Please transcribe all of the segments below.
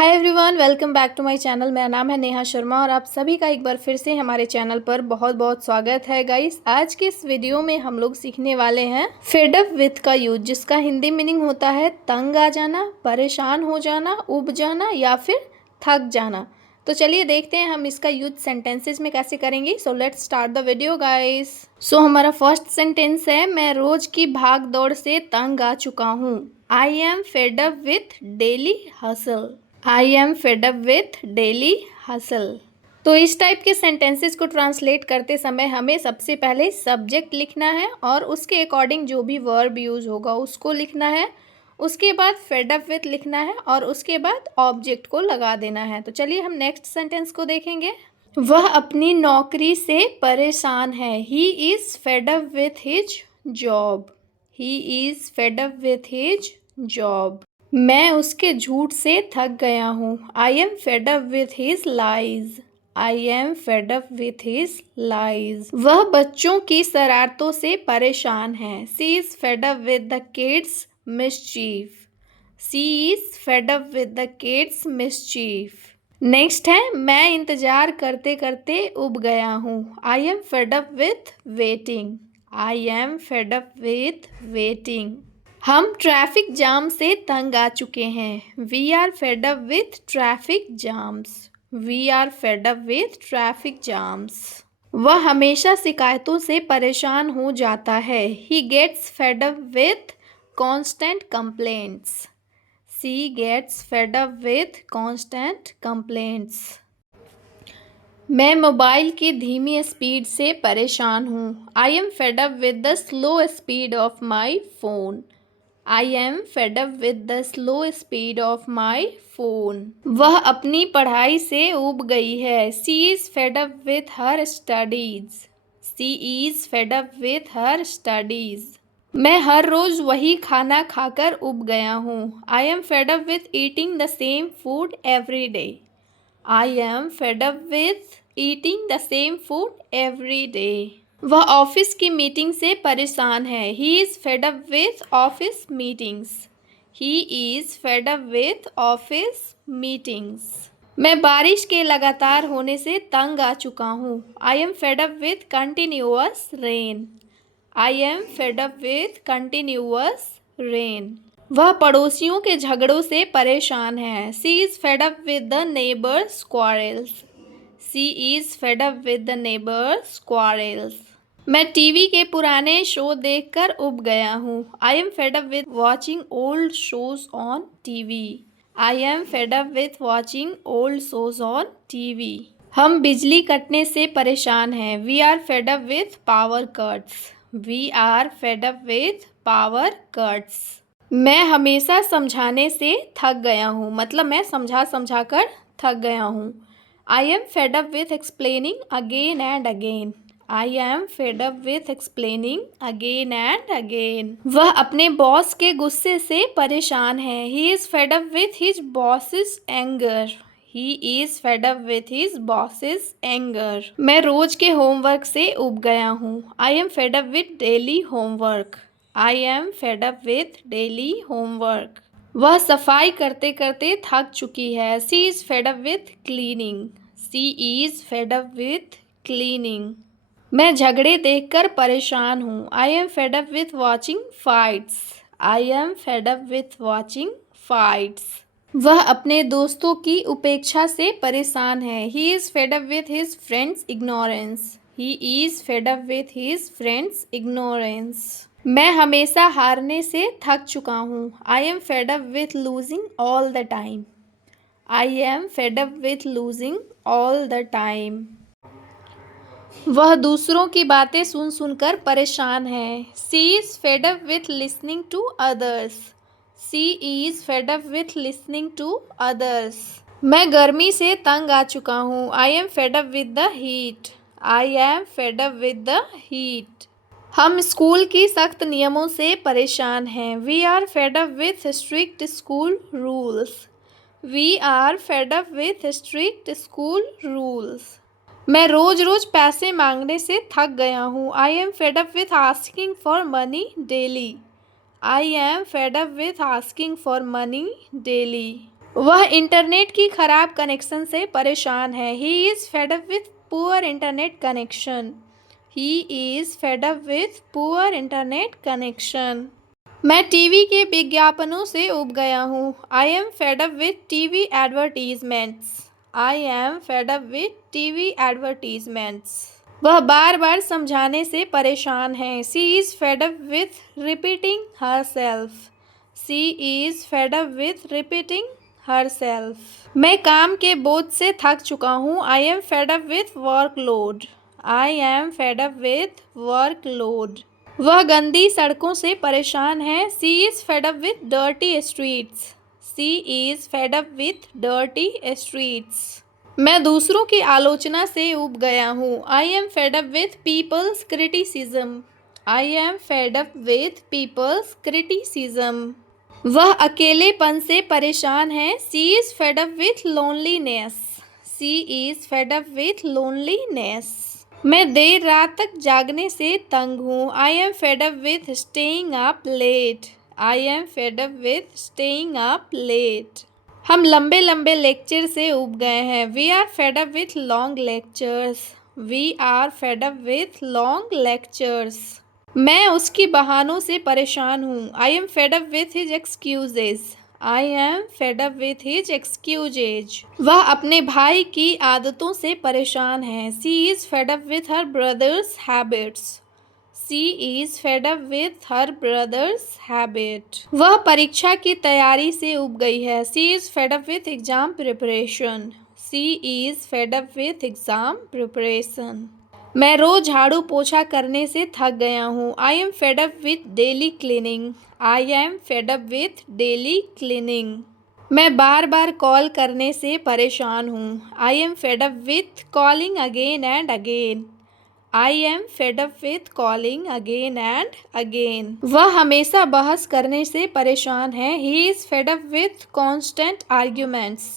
Hi everyone, welcome back to my channel. मेरा नाम है नेहा शर्मा और आप सभी का एक बार फिर से हमारे चैनल पर बहुत बहुत स्वागत है गाइस। आज के इस वीडियो में हम लोग सीखने वाले हैं फेड अप विथ का यूज, जिसका हिंदी मीनिंग होता है तंग आ जाना, परेशान हो जाना, ऊब जाना या फिर थक जाना। तो चलिए देखते हैं हम इसका यूज सेंटेंसेस में कैसे करेंगे। So let's start the video guys. So हमारा फर्स्ट सेंटेंस है, मैं रोज की भाग दौड़ से तंग आ चुका हूँ। I am fed up with daily hustle. I am fed up with daily hustle. तो इस टाइप के सेंटेंसेस को ट्रांसलेट करते समय हमें सबसे पहले सब्जेक्ट लिखना है और उसके अकॉर्डिंग जो भी वर्ब यूज होगा उसको लिखना है। उसके बाद फेड अप विथ लिखना है और उसके बाद ऑब्जेक्ट को लगा देना है। तो चलिए हम नेक्स्ट सेंटेंस को देखेंगे। वह अपनी नौकरी से परेशान है। He is fed up with his job. He is fed up with his job. मैं उसके झूठ से थक गया हूँ। I am fed up with his lies. I am fed up with his lies. वह बच्चों की शरारतों से परेशान है। She is fed up with the kids mischief. She is fed up with the kids mischief. Next है, मैं इंतजार करते करते उब गया हूँ। I am fed up with waiting. I am fed up with waiting. हम ट्रैफिक जाम से तंग आ चुके हैं। We are fed up with traffic jams. We are fed up with traffic jams. वह हमेशा शिकायतों से परेशान हो जाता है। He gets fed up with constant complaints. She gets fed up with constant complaints. मैं मोबाइल की धीमी स्पीड से परेशान हूँ। I am fed up with the slow speed of my phone. I am fed up with the slow speed of my phone. वह अपनी पढ़ाई से ऊब गई है। She is fed up with her studies. She is fed up with her studies. मैं हर रोज़ वही खाना खाकर ऊब गया हूँ। I am fed up with eating the same food every day. I am fed up with eating the same food every day. वह ऑफिस की मीटिंग से परेशान है। He is fed up with office meetings. He is fed up with office meetings. मैं बारिश के लगातार होने से तंग आ चुका हूँ। I am fed up with continuous rain. I am fed up with continuous rain. वह पड़ोसियों के झगड़ों से परेशान है। She is fed up with the neighbours quarrels. She is fed up with the neighbours quarrels. मैं टीवी के पुराने शो देखकर उब गया हूँ। I am fed up with watching old shows on TV. I am fed up with watching old shows on TV. हम बिजली कटने से परेशान हैं। We are fed up with power cuts. We are fed up with power cuts. मैं हमेशा समझाने से थक गया हूँ, मतलब मैं समझा समझा कर थक गया हूँ। I am fed up with explaining again and again. I am fed up with explaining again and again. वह अपने बॉस के गुस्से से परेशान है। He is fed up with his bosses anger. He is fed up with his bosses anger. मैं रोज के homework से उब गया हूँ। I am fed up with daily homework. I am fed up with daily homework. वह सफाई करते करते थक चुकी है। She is fed up with cleaning. She is fed up with cleaning. मैं झगड़े देखकर परेशान हूँ। I am fed up with watching fights. I am fed up with watching fights. वह अपने दोस्तों की उपेक्षा से परेशान है। He is fed up with his friends ignorance. He is fed up with his friends ignorance. मैं हमेशा हारने से थक चुका हूँ। I am fed up with losing all the time. I am fed up with losing all the time. वह दूसरों की बातें सुन सुनकर परेशान है। She is fed up with listening to others. She is fed up with listening to others. मैं गर्मी से तंग आ चुका हूँ। I am fed up with the heat. I am fed up with the heat. हम स्कूल की सख्त नियमों से परेशान हैं। We are fed up with strict school rules. We are fed up with strict school rules. मैं रोज रोज पैसे मांगने से थक गया हूँ। I am fed up with asking for money daily. I am fed up with asking for money daily. वह इंटरनेट की खराब कनेक्शन से परेशान है। He is fed up with poor internet connection. He is fed up with poor internet connection. मैं TV के विज्ञापनों से ऊब गया हूँ। I am fed up with TV advertisements. I am fed up with TV advertisements. वह बार बार समझाने से परेशान है। She is fed up with repeating herself. She is fed up with repeating herself. मैं काम के बोझ से थक चुका हूँ। I am fed up with workload. I am fed up with workload. वह गंदी सड़कों से परेशान है। She is fed up with dirty streets. She is fed up with dirty streets. मैं दूसरों की आलोचना से ऊब गया हूँ। I am fed up with people's criticism. I am fed up with people's criticism. वह अकेलेपन से परेशान है। She is fed up with loneliness. She is fed up with loneliness. मैं देर रात तक जागने से तंग हूँ। I am fed up with staying up late. I am fed up with staying up late. हम लंबे लंबे लेक्चर से ऊब गए हैं। We are fed up with long lectures. We are fed up with long lectures. मैं उसकी बहानों से परेशान हूँ। I am fed up with his excuses. I am fed up with his excuses. वह अपने भाई की आदतों से परेशान है। She is fed up with her brother's habits. She is fed up with her brother's habit. वह परीक्षा की तैयारी से ऊब गई है। She is fed up with exam preparation. She is fed up with exam preparation. मैं रोज झाड़ू पोछा करने से थक गया हूँ। I am fed up with daily cleaning. I am fed up with daily cleaning. मैं बार बार कॉल करने से परेशान हूँ। I am fed up with calling again and again. I am fed up with calling again and again. वह हमेशा बहस करने से परेशान है। He is fed up with constant arguments.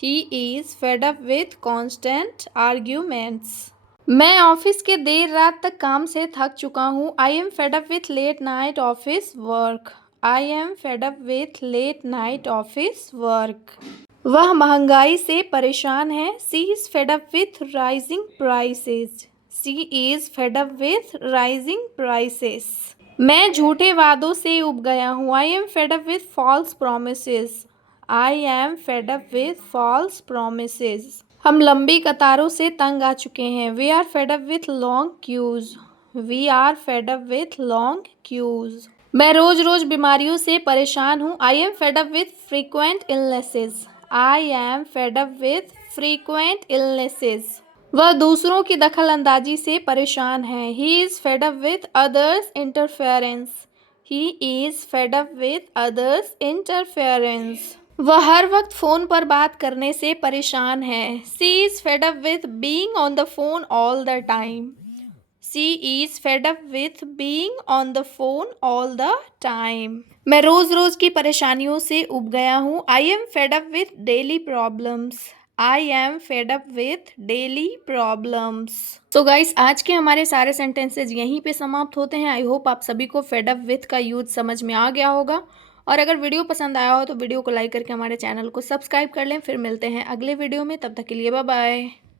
He is fed up with constant arguments. मैं office के देर रात तक काम से थक चुका हूँ। I am fed up with late night office work. I am fed up with late night office work. वह महंगाई से परेशान है। She is fed up with rising prices. She is fed up with rising prices. मैं झूठे वादों से ऊब गया हूँ। I am fed up with false promises. I am fed up with false promises. हम लंबी कतारों से तंग आ चुके हैं। We are fed up with long queues. We are fed up with long queues. मैं रोज रोज बीमारियों से परेशान हूँ। I am fed up with frequent illnesses. I am fed up with frequent illnesses. वह दूसरों की दखल अंदाजी से परेशान है। He is fed up with others interference. He is fed up with others interference. वह हर वक्त फ़ोन पर बात करने से परेशान है। She is fed up with being on the phone all the time. She is fed up with being on the phone all the time. मैं रोज़ रोज़ की परेशानियों से ऊब गया हूँ। I am fed up with daily problems. I am fed up with daily problems. So guys, आज के हमारे सारे सेंटेंसेज यहीं पे समाप्त होते हैं। आई होप आप सभी को फेड अप विथ का यूज समझ में आ गया होगा। और अगर वीडियो पसंद आया हो तो वीडियो को लाइक करके हमारे चैनल को सब्सक्राइब कर लें। फिर मिलते हैं अगले वीडियो में, तब तक के लिए बाय बाय।